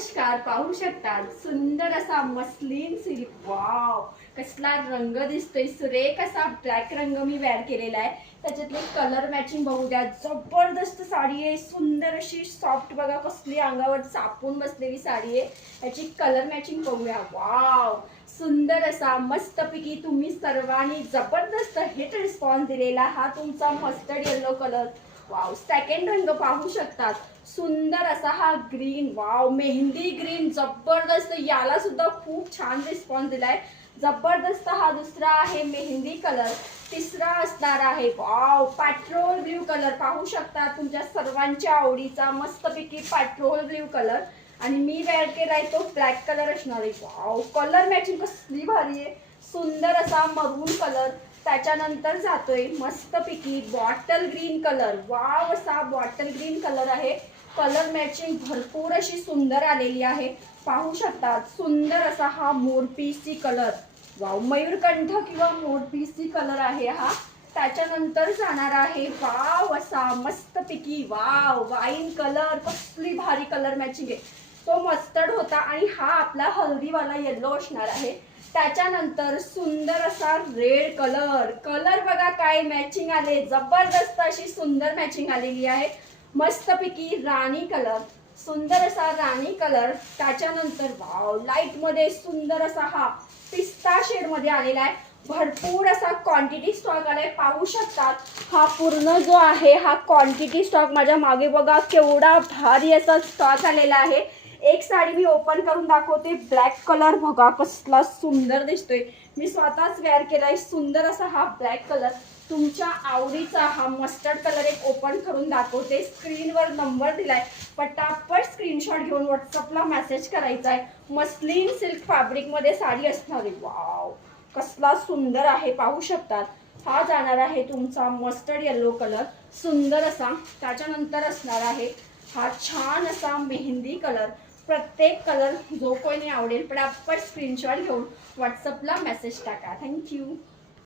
नमस्कार, पाहू शकतात सुंदर असा मस्लिन सिल्क. वाव, कसला रंग दिसतोय. सुरेख असा ब्लॅक रंग मी वेअर केलेला आहे. त्याच्यातले कलर मॅचिंग बघू द्या. जबरदस्त साडी आहे. सुंदर अशी सॉफ्ट, बघा कसली अंगावर चापून बसलेली साडी आहे. याची कलर मॅचिंग बघूया. वाव, सुंदर असा मस्तपैकी तुम्ही सर्वांनी जबरदस्त हिट रिस्पॉन्स दिलेला हा तुमचा mustard yellow colour. Wow, second रंग पाहू शकतात. सुंदर असा हा ग्रीन. वाव, मेहंदी ग्रीन जबरदस्त. याला सुद्धा खूप छान रिस्पॉन्स दिलाय. जबरदस्त हा दुसरा आहे मेहंदी कलर. तिसरा असणार आहे वाव पेट्रोल ब्ल्यू कलर. पाहू शकता तुमच्या सर्वांच्या आवडीचा मस्तपैकी पेट्रोल ब्ल्यू कलर. आणि मी वेअर केलाय तो ब्लॅक कलर असणार आहे. वाव, कलर मॅचिंग कसली भारी आहे. सुंदर असा मरून कलर. त्याच्यानंतर जातोय मस्तपैकी बॉटल ग्रीन कलर. वाव, असा बॉटल ग्रीन कलर आहे. कलर मॅचिंग भरपूर अशी सुंदर आलेली आहे. पाहू शकतात सुंदर असा हा मोरपीसी कलर. वाव, मयूरकंठ किंवा मोरपीसी कलर आहे हा. त्याच्यानंतर जाणार आहे वाव असा मस्तपैकी वाव वाईन कलर. कसली भारी कलर मॅचिंग आहे. तो मस्टर्ड होता आणि हा आपला हल्दीवाला येलो असणार आहे. त्याच्यानंतर सुंदर असा रेड कलर. कलर बघा काय मॅचिंग आले. जबरदस्त अशी सुंदर मॅचिंग आलेली आहे. मस्तपैकी राणी कलर. सुंदर असा राणी कलर. त्याच्यानंतर वाव लाईट मध्ये सुंदर असा हा पिस्ता शेड मध्ये आलेला आहे. भरपूर असा क्वांटिटी स्टॉक आलाय. पाहू शकतात हा पूर्ण जो आहे हा क्वांटिटी स्टॉक. माझ्या मागे बघा केवढा भारी असा स्टॉक आलेला आहे. एक साडी मी ओपन करून दाखवते. ब्लॅक कलर बघा कसला सुंदर दिसतोय. मी स्वतःच वेअर केलाय. सुंदर असा हा ब्लॅक कलर. तुमच्या आवडीचा हा मस्टर्ड कलर एक ओपन करून दाखवते. स्क्रीनवर नंबर दिलाय. पटापट स्क्रीनशॉट घेऊन व्हॉट्सअपला मेसेज करायचा आहे. मस्लिन सिल्क फॅब्रिक मध्ये साडी असणार आहे. वाव, कसला सुंदर आहे. पाहू शकतात हा जाणार आहे तुमचा मस्टर्ड येलो कलर. सुंदर असा. त्याच्यानंतर असणार आहे हा छान असा मेहंदी कलर. प्रत्येक कलर जो कोणी आवडेल पटापट स्क्रीनशॉट घेऊन व्हॉट्सअपला मेसेज टाका. थँक्यू.